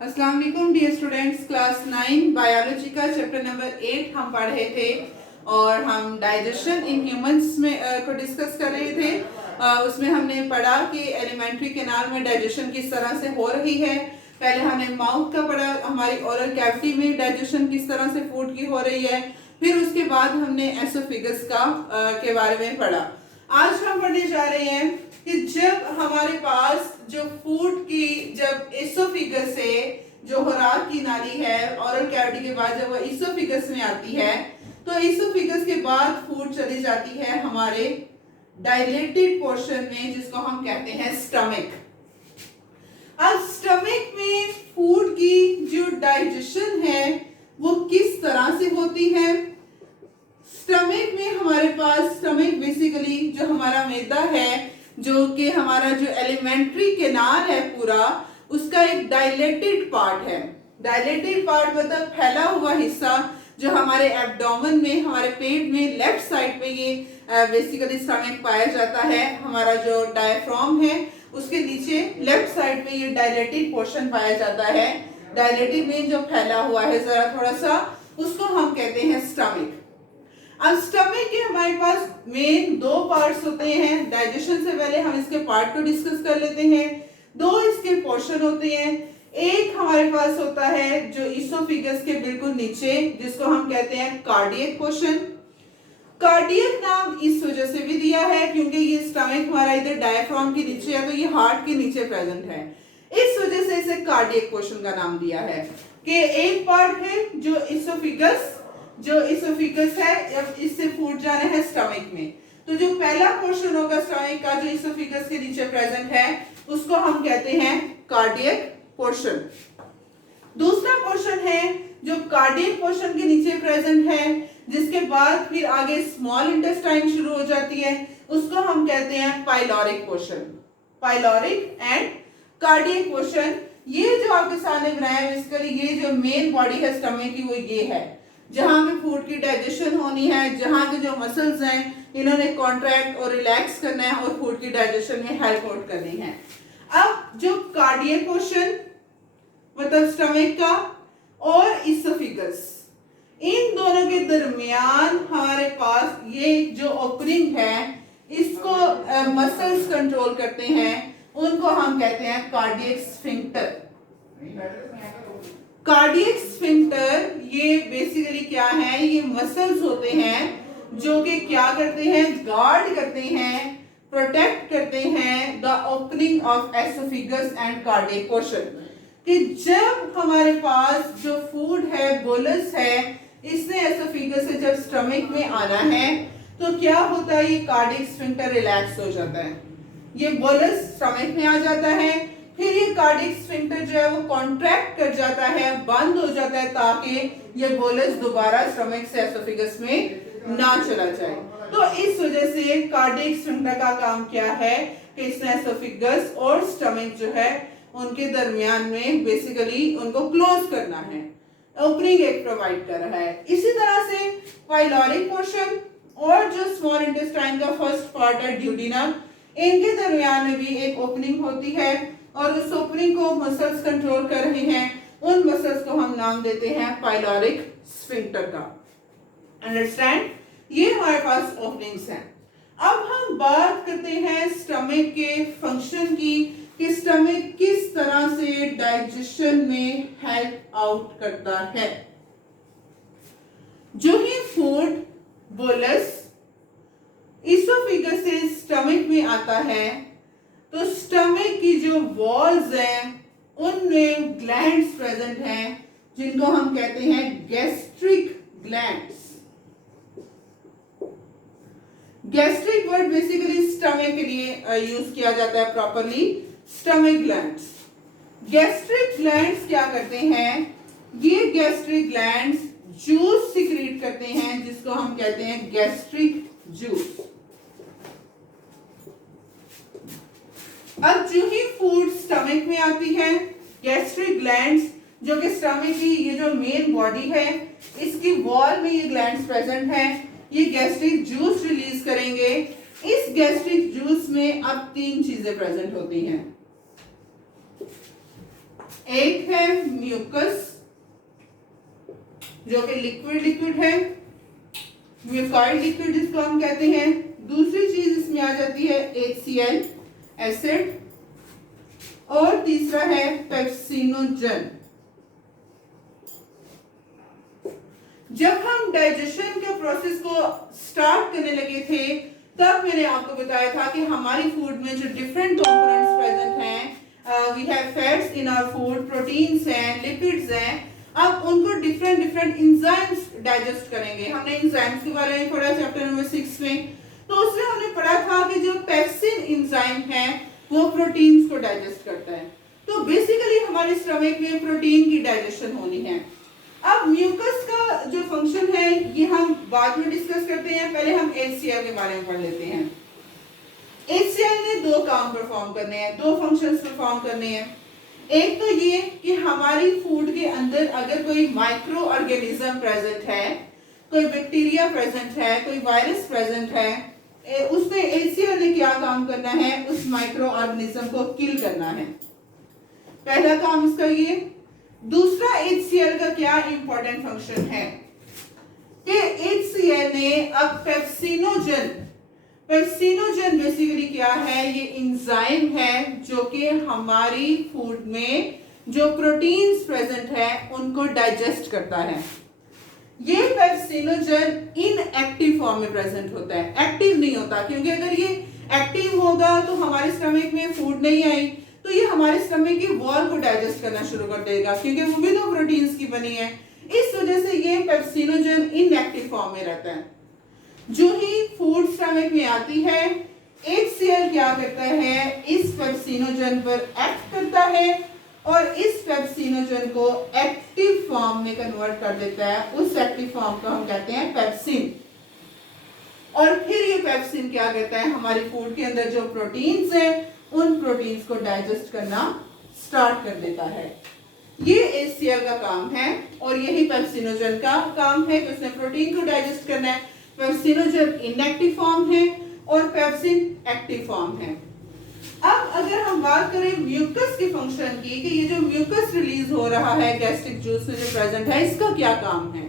अस्सलाम वालेकुम dear students. Class 9 biology का चैप्टर नंबर 8 हम पढ़ रहे थे और हम डाइजेशन इन ह्यूमंस में को डिस्कस कर रहे थे। उसमें हमने पढ़ा कि एलिमेंट्री कैनाल में डाइजेशन किस तरह से हो रही है। पहले हमने माउथ का पढ़ा, हमारी ओरल कैविटी में डाइजेशन किस तरह से फूड की हो रही है। फिर उसके बाद हमने एसोफेगस का के बारे में पढ़ा। आज हम पढ़ने जा रहे हैं कि जब हमारे पास जो फूड की जब एसोफेगस से जो खुराक की नाली है ओरल कैविटी के बाद जब वो एसोफेगस में आती है तो एसोफेगस के बाद फूड चली जाती है हमारे डायलेटेड पोर्शन में जिसको हम कहते हैं स्टमक। अब स्टमक में फूड की जो डाइजेशन है वो किस तरह से होती है। स्टमक में हमारे पास स्टमक बेसिकली जो हमारा मैदा है जो कि हमारा जो एलिमेंट्री कैनाल है पूरा उसका एक डायलेटेड पार्ट है। डायलेटेड पार्ट मतलब फैला हुआ हिस्सा जो हमारे एब्डोमेन में हमारे पेट में लेफ्ट साइड पे ये बेसिकली स्टमक पाया जाता है। हमारा जो डायफ्राम है उसके नीचे लेफ्ट साइड पे ये डायलेटेड पोर्शन पाया जाता है। डायलेटेड में जो फैला हुआ है जरा थोड़ा सा उसको हम कहते हैं स्टमक। अब स्टमक के हमारे पास मेन दो पार्ट्स होते हैं। डाइजेशन से पहले हम इसके पार्ट को डिस्कस कर लेते हैं। दो इसके पोर्शन होते हैं। एक हमारे पास होता है जो इसोफेगस के बिल्कुल नीचे जिसको हम कहते हैं कार्डियक पोर्शन। कार्डियक नाम इस वजह से भी दिया है क्योंकि ये स्टमक हमारा इधर डायफ्राम के नीचे है तो ये हार्ट के नीचे प्रेजेंट है, इस वजह से इसे कार्डियक पोर्शन का नाम दिया है। कि एक पार्ट है जो इसोफेगस है, अब इससे फूड जाना है स्टमक में तो जो पहला पोर्शन होगा स्टमक का जो इसोफेगस के नीचे प्रेजेंट है उसको हम कहते हैं कार्डियक पोर्शन। दूसरा पोर्शन है जो कार्डियक पोर्शन के नीचे प्रेजेंट है जिसके बाद फिर आगे स्मॉल इंटेस्टाइन शुरू हो जाती है, उसको हम कहते हैं pyloric portion. Pyloric and cardiac portion ये जो आपके सामने बनाया है बेसिकली ये जो मेन बॉडी है स्टमक की वो ये है जहां पे फूड की डाइजेशन होनी है, जहां के जो मसल्स हैं इन्होंने कॉन्ट्रैक्ट और रिलैक्स करना है और फूड की डाइजेशन में हेल्प आउट करनी है। अब जो कार्डियक पोर्शन मतलब स्टमक का और इसोफेगस इन दोनों के दरमियान हमारे पास ये जो ओपनिंग है इसको मसल्स कंट्रोल करते हैं, उनको हम कहते हैं कार्डियक स्फिंक्टर। कार्डियक स्फिंक्टर ये बेसिकली क्या है, ये मसल्स होते हैं जो कि क्या करते हैं, गार्ड करते हैं, प्रोटेक्ट करते हैं the opening of oesophagus and cardiac portion. कि जब हमारे पास जो फूड है बोलस है इसने एसोफेगस से जब स्टमक में आना है तो क्या होता है, ये कार्डियक स्फिंक्टर रिलैक्स हो जाता है, ये बोलस स्टमक में आ जाता है, फिर ये कार्डियक स्फिंक्टर जो है वो कॉन्ट्रैक्ट कर जाता है, बंद हो जाता है ताकि ये बोलस दोबारा स्टमक से एसोफेगस में ना चला जाए। तो इस वजह से कार्डियक स्फिंक्टर का काम क्या है कि इसने एसोफेगस और स्टमक जो है उनके दरमियान में बेसिकली उनको क्लोज करना है, ओपनिंग एक प्रोवाइड कर रहा है। इसी तरह से पाइलोरिक पोर्शन और जो स्मॉल इंटेस्टाइन का फर्स्ट पार्ट है ड्यूडेनम, इनके दरमियान में भी एक ओपनिंग होती है और उस ओपनिंग को मसल्स कंट्रोल कर रहे हैं, उन मसल्स को हम नाम देते हैं पाइलोरिक स्फिंक्टर का। अंडरस्टैंड, ये हमारे पास ओपनिंग्स हैं। अब हम बात करते हैं स्टमक के फंक्शन की कि स्टमक किस तरह से डाइजेशन में हेल्प आउट करता है। जो ही फूड बोलस इसोफेगस से स्टमक में आता है तो स्टमक की जो वॉल्स हैं उनमें ग्लैंड्स प्रेजेंट हैं जिनको हम कहते हैं gastric glands. Gastric word basically stomach के लिए यूज किया जाता है properly, stomach glands. Gastric glands क्या करते हैं, ये गैस्ट्रिक ग्लैंड्स जूस सिक्रीट करते हैं जिसको हम कहते हैं गैस्ट्रिक जूस। अब जो ही फूड स्टमक में आती है गैस्ट्रिक ग्लैंड्स जो कि स्टमक की ये जो मेन बॉडी है इसकी वॉल में ये ग्लैंड्स प्रेजेंट है, ये गैस्ट्रिक जूस रिलीज करेंगे। इस गैस्ट्रिक जूस में अब तीन चीजें प्रेजेंट होती हैं। एक है म्यूकस जो कि लिक्विड है, म्यूकॉइड लिक्विड जिसको हम कहते हैं। दूसरी चीज इसमें आ जाती है HCl एसिड, और तीसरा है पेप्सिनोजन। जब हम डाइजेशन के प्रोसेस को स्टार्ट करने लगे थे तब मैंने आपको बताया था कि हमारी फूड में जो डिफरेंट कंपोनेंट्स प्रेजेंट हैं, we have fats in our food, proteins हैं, लिपिड्स हैं, अब उनको डिफरेंट एंजाइम्स डाइजेस्ट करेंगे। हमने एंजाइम्स के बारे में पढ़ा चैप्टर नंबर 6 में, तो उसमें हमने पढ़ा था कि जो पेप्सिन एंजाइम है वो प्रोटीन्स को डाइजेस्ट करता है। तो बेसिकली हमारे स्टमक में प्रोटीन की डाइजेशन होनी है। अब म्यूकस का जो फंक्शन है ये हम बाद में डिस्कस करते हैं, पहले हम HCl के बारे में पढ़ लेते हैं। HCl ने दो काम परफॉर्म करने हैं, दो फंक्शंस परफॉर्म करने हैं। एक तो ये कि हमारी फूड के अंदर अगर कोई माइक्रो ऑर्गेनिज्म प्रेजेंट है, कोई बैक्टीरिया प्रेजेंट है, कोई वायरस प्रेजेंट है, उसमें HCl ने क्या काम करना है, उस माइक्रो ऑर्गेनिज्म को किल करना है। पहला काम इसका ये। दूसरा HCl का क्या इंपॉर्टेंट फंक्शन है कि HCl ने अब पेप्सिनोजन बेसिकली क्या है, ये एंजाइम है जो कि हमारी फूड में जो प्रोटीन्स प्रेजेंट है उनको डाइजेस्ट करता है। ये पेप्सिनोजन इनएक्टिव फॉर्म में प्रेजेंट होता है, एक्टिव नहीं होता, क्योंकि अगर ये एक्टिव होगा तो हमारे स्टमक में फूड नहीं आई तो ये हमारे स्टमक की वॉल को डाइजेस्ट करना शुरू कर देगा, क्योंकि वो भी तो प्रोटीन्स की बनी है। इस वजह से ये पेप्सिनोजन इनएक्टिव फॉर्म में रहता है। जो ही फूड स्टमक में आती है, HCl क्या करता है, इस पेप्सिनोजन पर एक्ट करता है और इस पेप्सिनोजन को एक्टिव फॉर्म में कन्वर्ट कर देता है। उस एक्टिव फॉर्म को हम कहते हैं पेप्सिन। और फिर ये पेप्सिन क्या करता है, हमारी फूड के अंदर जो प्रोटीन्स हैं उन प्रोटीन्स को डाइजेस्ट करना स्टार्ट कर देता है। ये HCl का काम है और यही पेप्सिनोजन का काम है कि उसने प्रोटीन को डाइजेस्ट करना है। पेप्सिनोजन इनएक्टिव फॉर्म है और पेप्सिन एक्टिव फॉर्म है। अब अगर हम बात करें म्यूकस के फंक्शन की, कि ये जो म्यूकस रिलीज हो रहा है गैस्ट्रिक जूस में जो प्रेजेंट है, इसका क्या काम है।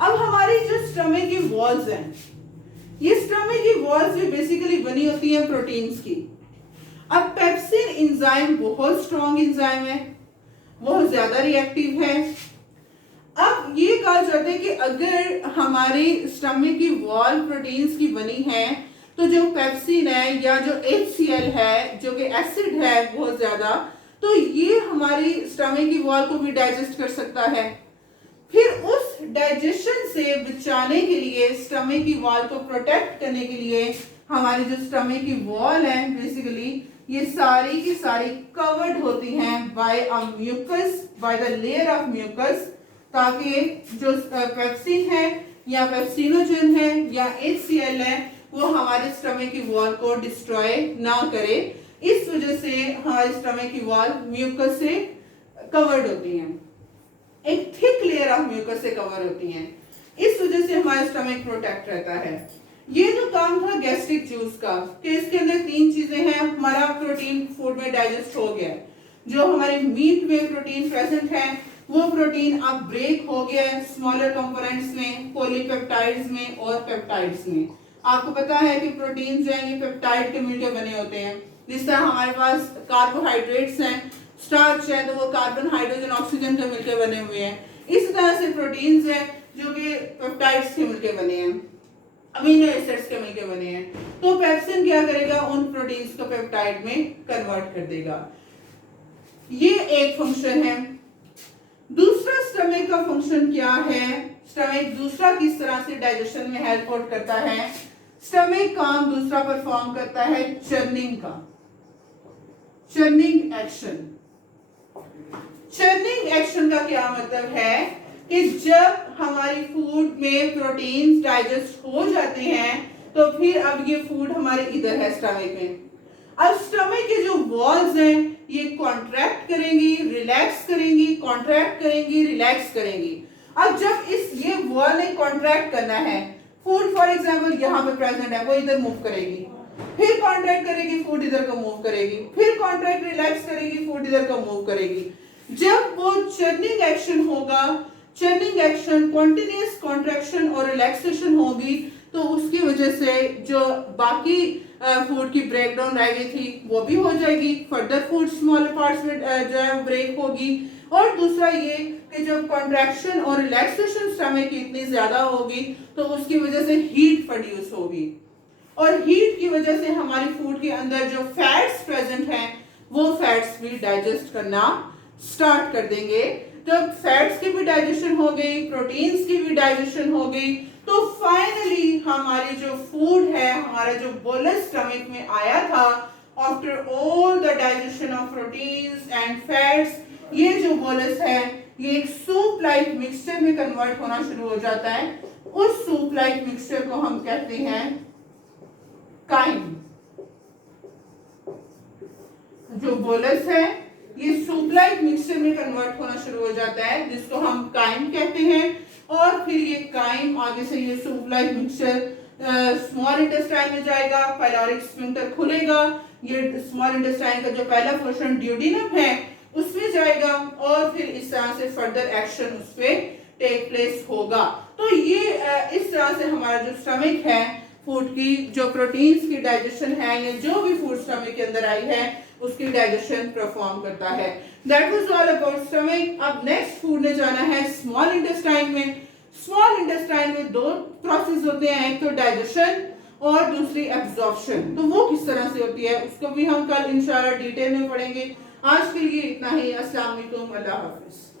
अब हमारी जो स्टमक की वॉल्स हैं, ये स्टमक की वॉल्स भी बेसिकली बनी होती है प्रोटीन्स की। अब पेप्सिन एंजाइम बहुत स्ट्रॉन्ग एंजाइम है, बहुत ज्यादा रिएक्टिव है। अब ये कहा जाता है कि अगर हमारी स्टमक की वॉल प्रोटीन्स की बनी है तो जो पेप्सिन है या जो HCl है जो कि एसिड है बहुत ज्यादा, तो ये हमारी स्टमक की वॉल को भी डाइजेस्ट कर सकता है। फिर उस डाइजेशन से बचाने के लिए, स्टमक की वॉल को प्रोटेक्ट करने के लिए, हमारी जो स्टमक की वॉल है बेसिकली ये सारी की सारी कवर्ड होती हैं by a mucus, by the layer of mucus, ताकि जो पेप्सिन है या पेप्सिनोजन है या HCl है वो हमारे स्टमक की वॉल को डिस्ट्रॉय ना करे। इस वजह से हमारे स्टमक की वॉल म्यूकस से कवर्ड होती है, एक थिक लेयर ऑफ म्यूकस से कवर होती हैं। इस वजह से हमारा स्टमक प्रोटेक्ट रहता है। ये जो काम था गैस्ट्रिक जूस का, कि इसके अंदर तीन चीजें हैं। हमारा प्रोटीन फूड में डाइजेस्ट हो गया, जो हमारे मीट में प्रोटीन प्रेजेंट है वो प्रोटीन अब ब्रेक हो गया है स्मॉलर कंपोनेंट्स में, पॉलीपेप्टाइड्स में और पेप्टाइड्स में। आपको पता है कि प्रोटीन जो है ये पेप्टाइड के मिलकर बने होते हैं। जिस तरह हमारे पास कार्बोहाइड्रेट्स हैं, स्टार्च है, तो वो कार्बन, हाइड्रोजन, ऑक्सीजन के मिलकर बने हुए हैं। इस तरह से प्रोटीन्स हैं जो कि पेप्टाइड्स के मिलकर बने हैं, अमीनो एसिड्स के मिलकर बने हैं। तो पेप्सिन क्या करेगा, उन प्रोटीन्स को पेप्टाइड में कन्वर्ट कर देगा। ये एक फंक्शन है। दूसरा स्टमक का फंक्शन क्या है, स्टमक दूसरा किस तरह से डाइजेशन में हेल्प आउट करता है। स्टमक काम दूसरा परफॉर्म करता है चर्निंग का, चर्निंग एक्शन। चर्निंग एक्शन का क्या मतलब है कि जब हमारी फूड में प्रोटीन्स डाइजेस्ट हो जाते हैं तो फिर अब ये फूड हमारे इधर है स्टमक में। अब स्टमक के जो वॉल्स हैं ये कॉन्ट्रैक्ट करेंगी, रिलैक्स करेंगी, कॉन्ट्रैक्ट करेंगी, रिलैक्स करेंगी। अब जब ये वॉल ने कॉन्ट्रैक्ट करना है, फूड फॉर एग्जांपल यहाँ पे प्रेजेंट है, वो इधर मूव करेगी, फिर कॉन्ट्रैक्ट करेगी, फूड इधर को मूव करेगी, फिर कॉन्ट्रैक्ट रिलैक्स करेगी, फूड इधर को मूव करेगी। जब वो चर्निंग एक्शन होगा, चर्निंग एक्शन, कॉन्टिन्यूस कॉन्ट्रैक्शन और रिलैक्सेशन होगी, तो उसकी वजह से जो बाकी फूड की ब्रेक डाउन रह गई थी वो भी हो जाएगी, फर्दर फूड स्मॉलर पार्ट्स में जो है ब्रेक होगी। और दूसरा ये कि जब कॉन्ट्रैक्शन और रिलैक्सेशन स्टमक की इतनी ज्यादा होगी तो उसकी वजह से हीट प्रोड्यूस होगी, और हीट की वजह से हमारी फूड के अंदर जो फैट्स प्रेजेंट हैं वो फैट्स भी डाइजेस्ट करना स्टार्ट कर देंगे। जब फैट्स की भी डाइजेशन हो गई, प्रोटीन्स की भी डाइजेशन हो गई, तो फाइनली हमारी जो फूड है, हमारा जो बोलस स्टमक में आया था, after all the digestion of proteins and fats, ये जो बोलस है ये एक सूप लाइक मिक्सचर में कन्वर्ट होना शुरू हो जाता है। उस सूप लाइक मिक्सचर को हम कहते हैं काइम। जो बोलस है ये सूप लाइक मिक्सचर में कन्वर्ट होना शुरू हो जाता है, जिसको हम काइम कहते हैं। और फिर ये काइम आगे से ये soup like mixture small intestine में जाएगा, पाइलोरिक स्फिंक्टर खुलेगा, ये स्मॉल इंटेस्टाइन का जो पहला पोर्शन ड्यूडेनम है उसमें जाएगा, और फिर इस तरह से फर्दर एक्शन उस पे टेक प्लेस होगा। तो ये इस तरह से हमारा जो स्टमक है, फूड की जो प्रोटीन्स की डाइजेशन है या जो भी फूड स्टमक के अंदर आई है उसकी डाइजेशन परफॉर्म करता है। That was all about stomach. अब नेक्स्ट फूड ने जाना है स्मॉल इंटेस्टाइन में। स्मॉल इंटेस्टाइन में दो प्रोसेस होते हैं, एक तो डाइजेशन और दूसरी एब्जॉर्प्शन। तो वो किस तरह से होती है उसको भी हम कल इंशाल्लाह डिटेल में पढ़ेंगे। आज के लिए इतना ही। अस्सलाम वालेकुम, अल्लाह हाफिज।